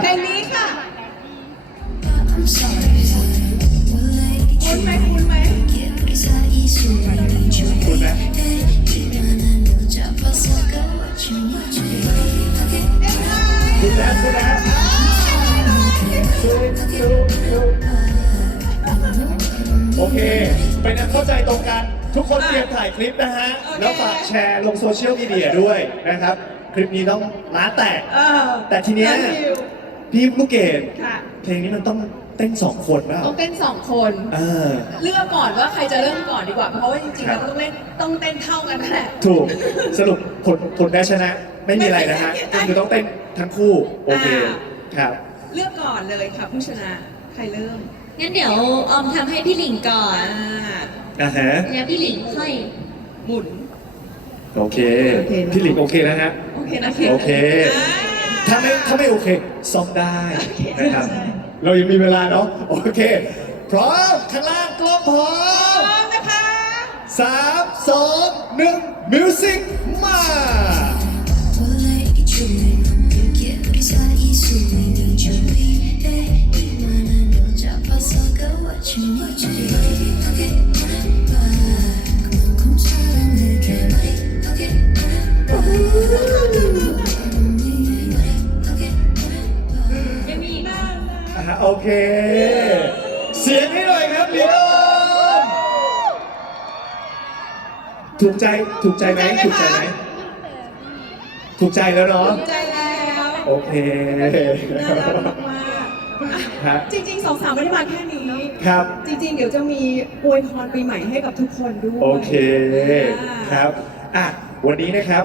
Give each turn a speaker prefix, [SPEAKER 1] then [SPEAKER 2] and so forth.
[SPEAKER 1] เพนี้ค่ะคุ้ไหมคุ้ไหม
[SPEAKER 2] โอเค ไป็นการเข้าใจตรงกัน ทุกคนเตรียมถ่ายคลิปนะฮะ แล้วฝากแชร์ลงโซเชียลมีเดียด้วยนะครับ คลิปนี้ต้องล้าแตก แต่ทีเนี้ยพี่ลูกเกดเพลงนี้มันต้องเต้นสองคนนะ
[SPEAKER 1] ต้องเต้นสองคนเลือกก่อนว่าใครจะเริ่มก่อนดีกว่าเพราะว่าจริงๆแล้วต้องเล่นต้องเต้นเท่ากันแหละ
[SPEAKER 2] ถูกสรุปผลผลได้ชนะ ไม่มีอะไรนะฮะคือต้องเต้นทั้งคู่โอเคครับ
[SPEAKER 1] เลือกก่อนเลยค่ะผู้ชนะใครเริ่ม
[SPEAKER 3] งั้นเดี๋ยวออมทำให้พี่หลิงก่อนอ่าฮะแล้วพี่หลิงค่อยหมุน
[SPEAKER 2] โอเคพี่หลิงโอเคนะฮะโอเคนะโอเคถ้าไม่ถ้าไม่โอเคซ่อมได้นะครับเรายังมีเวลาเนาะโอเค พร้อมข้างล่างกลมพร้อมพรมนะคะสามสองหนึ่งมิวสิกมาฉันไม่ใช่ใครที่
[SPEAKER 1] ต้องการ
[SPEAKER 2] ฮะโอเค เสียงให้หน่อยครับลีโดถูกใจถูกใจไหมถูกใจไหมถูกใจแล้วเนาะถูก
[SPEAKER 1] ใแล้ว
[SPEAKER 2] โอเคเรารมา
[SPEAKER 1] กรับจริงสองสาวไม่ได้มาแค่นี้ครับ จริง ๆ เดี๋ยวจะมีอวยพรปีใหม่ให้กับทุกคนด้วย
[SPEAKER 2] โอเคครับอ่ะวันนี้นะครับ